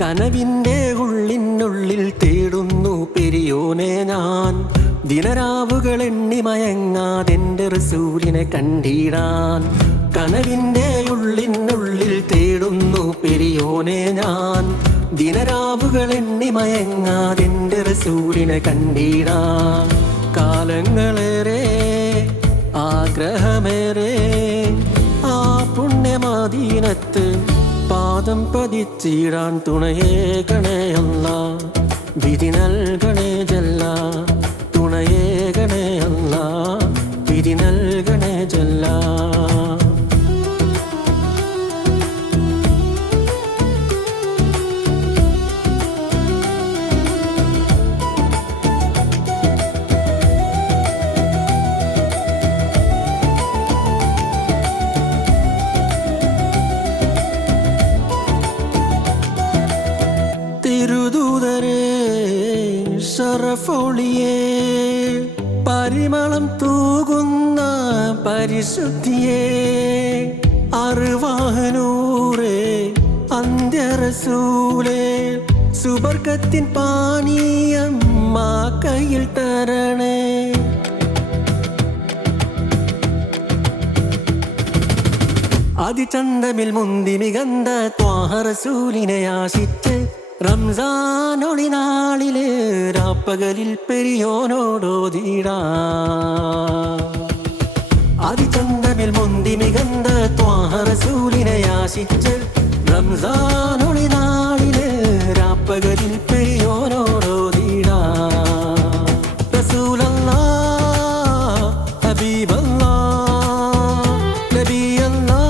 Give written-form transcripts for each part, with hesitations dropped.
കനവിൻ്റെ ഉള്ളിനുള്ളിൽ തേടുന്നു പെരിയോനെ ഞാൻ, ദിനരാവുകൾ എണ്ണി മയങ്ങാതെൻ്റെ റസൂലിനെ കണ്ടിടാൻ. കനവിൻ്റെ ഉള്ളിനുള്ളിൽ തേടുന്നു പെരിയോനെ ഞാൻ, ദിനരാവുകൾ എണ്ണി മയങ്ങാതെൻ്റെ റസൂലിനെ കണ്ടിടാൻ. കാലങ്ങളേറെ ആഗ്രഹമേറെ ആ പുണ്യമദീനത്ത് പാദം പതിച്ചിടാൻ തുണയേകണേ അല്ലാ, വിധി നൽകണേ ജല്ല. തുണയേകണേ അല്ലാ, വിധി നൽകണേ ജല്ല. തിരുദൂതരേ ശറഫൊളിയേ, പരിമളം തൂകുന്ന പരിശുദ്ധിയേ, അർവാഹനൂറേ അന്ത്യറസൂലേ, സുബർക്കത്തിൻ പാനീയം മാ കയ്യിൽ തരണേ. അതിചന്തമിൽ മുന്തി മികந்த ത്വാഹ റസൂലിനെ ആശിച്ച് റംസാനൊളി നാളില് രാപ്പകലിൽ പെരിയോനോടോതിടാ. അതിചന്തമിൽ മുന്തി മികந்த ത്വാഹ റസൂലിനെ ആശിച്ച് റംസാനൊളി നാളില് രാപ്പകലിൽ പെരിയോനോടോതിടാ. റസൂലല്ലാ ഹബീബല്ലാ നബിയല്ലാ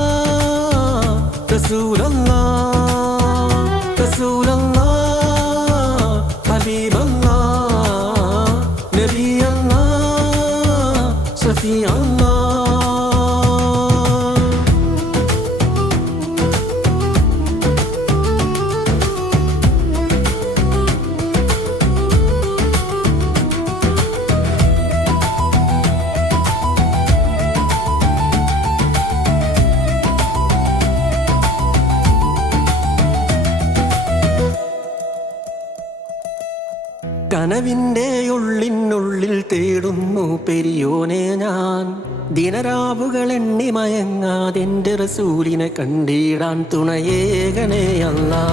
റസൂലല്ലാ റസൂലല്ലാ ഹബീബല്ലാ നബിയല്ലാ ശഫീഅല്ലാ. കനവിൻ്റെ ഉള്ളിനുള്ളിൽ തേടുന്നു പെരിയോനെ ഞാൻ, ദിനരാവുകൾ എണ്ണി മയങ്ങാതെൻ്റെ റസൂലിനെ കണ്ടിടാൻ തുണയേകണേ അല്ലാ.